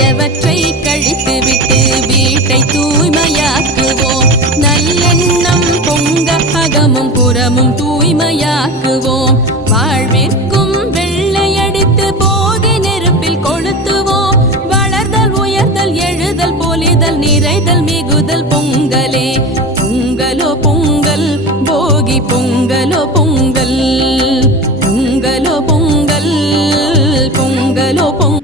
தீயவற்றை கழித்துவிட்டு வீட்டை தூய்மையாக்குவோம். நல்லெண்ணம் பொங்க அகமும் புறமும் தூய்மையாக்குவோம். வாழ்விற்கும் வெள்ளையடித்து போகி நெருப்பில் கொளுத்துவோம். வளர்தல் உயர்தல் எழுதல் பொலிதல் நிறைதல் மிகுதல் பொங்கலே. பொங்கலோ பொங்கல் போகி பொங்கலோ பொங்கல் பொங்கலோ பொங்கல் பொங்கலோ பொங்கல்.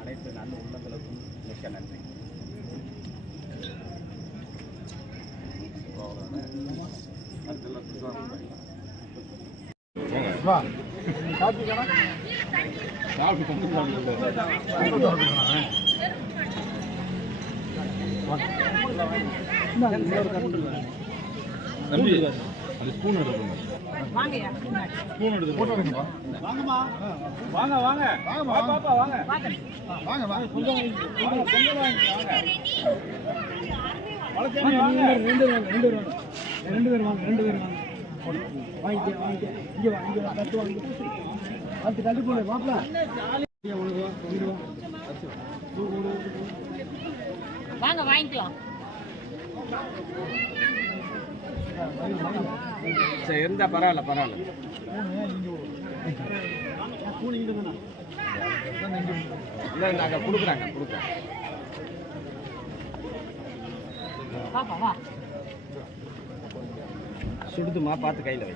அனைத்து நல்ல உள்ளங்களுக்கும் மிக்க நன்றி. தம்பி அது ஸ்பூன் எடுக்கணும். வாங்கயா ஸ்பூன் எடுத்து போட்டுங்க. வாங்கம்மா வாங்க வாங்க வாங்க பாப்பா வாங்க வாங்க வாங்க கொஞ்சம் வாங்க கொஞ்சம் வாங்க வளர்க்கணும். ரெண்டு பேர் வாங்க ரெண்டு பேர் வாங்கிக்க இங்கே வா இங்கே வா தட்டு வாங்க அடுத்து தள்ளி போடு மாப்பிள வாங்க வாங்கிக்கலாம். சரி இருந்தா பரவாயில்ல. இல்லை நாங்கள் கொடுக்குறாங்க. சுடுதுமா பார்த்து கையில் வை.